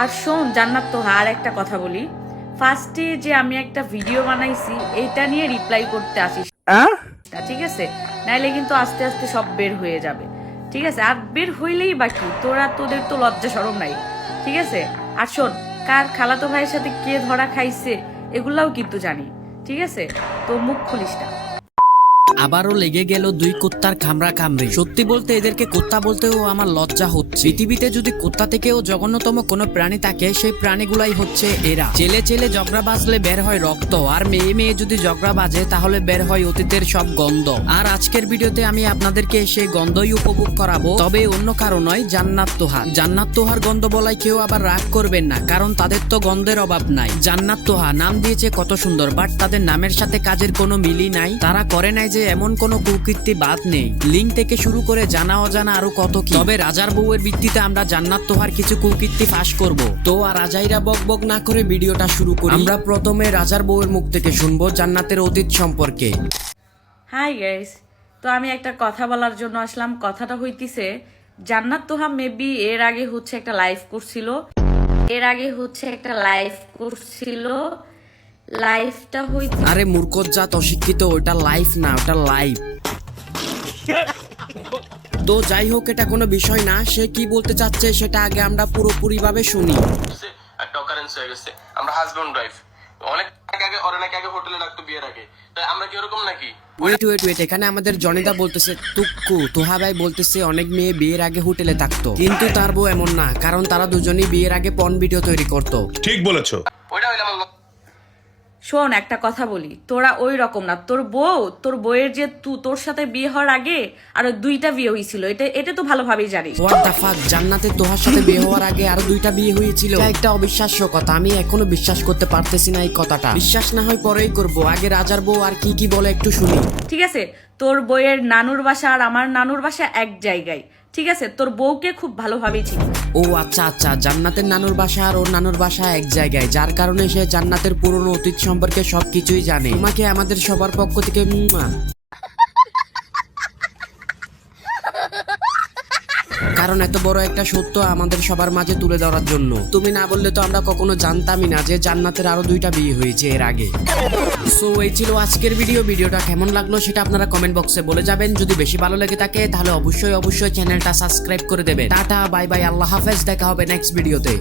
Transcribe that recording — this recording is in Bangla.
আর শোন জান্নাত তোহা, আর একটা কথা বলি, ফার্স্টে যে আমি একটা ভিডিও বানাইছি এইটা নিয়ে রিপ্লাই করতে আসিস না, ঠিক আছে? নাইলে কিন্তু আস্তে আস্তে সব বের হয়ে যাবে, ঠিক আছে? আর বের হইলেই বাকি, তোদের তো লজ্জা শরম নাই, ঠিক আছে? আর শোন, কার খালাতো ভাইয়ের সাথে কে ধরা খাইছে এগুলাও কিন্তু জানি, ঠিক আছে? তো মুখ খুলিস না। আবারও লেগে গেল দুই কুত্তার কামড়া কামড়ি। সত্যি বলতে এদেরকে কুত্তা বলতেও আমার লজ্জা হচ্ছে। পৃথিবীতে যদি কুত্তা থেকেও জঘন্যতম কোনো প্রাণী থাকে সেই প্রাণীগুলাই হচ্ছে এরা। চেলে চেলে ঝগড়া বাজলে বের হয় রক্ত, আর মেয়ে মেয়ে যদি ঝগড়া বাজে তাহলে বের হয় অতীতের সব গন্ধ। আর আজকের ভিডিওতে আমি আপনাদেরকে সেই গন্ধই উপভোগ করাবো, তবে অন্য কারো নয়, জান্নাত তোহা। জান্নাত তোহার গন্ধ বলাই কেউ আবার রাগ করবেন না, কারণ তাদের তো গন্ধের অভাব নাই। জান্নাত তোহা নাম দিয়েছে কত সুন্দর, বাট তাদের নামের সাথে কাজের কোনো মিলই নাই। তারা করে নাই যে এমন কোনো কুকীর্তি বাদ নেই। লিঙ্ক থেকে শুরু করে জানা অজানা আরো কত কি। তবে রাজার বউয়ের ভিত্তিতে আমরা জান্নাত তোহার কিছু কুকীর্তি ফাঁস করব। তো আর রাজাইরা বক বক না করে ভিডিওটা শুরু করি। আমরা প্রথমে রাজার বউয়ের মুখ থেকে শুনবো জান্নাতের অতীত সম্পর্কে। হাই গাইস, তো আমি একটা কথা বলার জন্য আসলাম। কথাটা হইতিছে, জান্নাত তোহা মেবি এর আগে হচ্ছে একটা লাইভ করছিল, লাইফটা হইতে। আরে মূর্খজাত অশিক্ষিত, ওটা লাইফ না, ওটা লাইভ। তো যাই হোক, এটা কোনো বিষয় না। সে কি বলতে চাচ্ছে সেটা আগে আমরা পুরোপুরি ভাবে শুনি। একটা অকারেন্স হয়ে গেছে, আমরা হাজবেন্ড ওয়াইফ। অনেক আগে হোটেলে রাখতো বিয়ের আগে, তাই আমরা কি ওরকম নাকি? ওয়েট, এখানে আমাদের জনিদা বলতেছে তোহা ভাই বলতেছে অনেক মেয়ে বিয়ের আগে হোটেলে থাকতো, কিন্তু তার বউ এমন না, কারণ তারা দুজনেই বিয়ের আগে পর্ন ভিডিও তৈরি করতো। ঠিক বলেছো। ওইটা হইলাম শোন একটা কথা বলি, তোরা ওই রকম না। তোর বউয়ের যে তোর সাথে বিয়ে হওয়ার আগে আরো 2টা বিয়ে হয়েছিল, এটা তো ভালোভাবেই জানিস। হোয়াট দ্য ফাক, জান্নাতের তোহার সাথে বিয়ে হওয়ার আগে আরো 2টা বিয়ে হয়েছিল? এটা একটা অবিশ্বাস্য কথা, আমি এখনো বিশ্বাস করতে পারতেছি না এই কথাটা। বিশ্বাস না হয় পরেই করব, আগে রাজার বউ আর কি কি বলে একটু শুনি। ঠিক আছে, তোর বউয়ের নানুর বাসা আর আমার নানুর বাসা এক জায়গায়, ঠিক আছে? তোর বউকে খুব ভালোভাবেই চিনি। ও আচ্ছা, জান্নাতের নানুর বাসা আর ওর নানুর বাসা এক জায়গায়, যার কারণে সে জান্নাতের পুরনো অতীত সম্পর্কে সবকিছুই জানে। তোমাকে আমাদের সবার পক্ষ থেকে কারণ এত বড় একটা সত্য আমাদের সবার মাঝে তুলে ধরার জন্য। তুমি না বললে তো আমরা কখনো জানতামই না যে জান্নাতের আরো 2টা বিয়ে হয়েছে এর আগে। সো এই ছিল আজকের ভিডিওটা কেমন লাগলো সেটা আপনারা কমেন্ট বক্সে বলে যাবেন। যদি বেশি ভালো লেগে থাকে তাহলে অবশ্যই চ্যানেলটা সাবস্ক্রাইব করে দেবেন। টাটা, বাই বাই, আল্লাহ হাফেজ, দেখা হবে নেক্সট ভিডিওতে।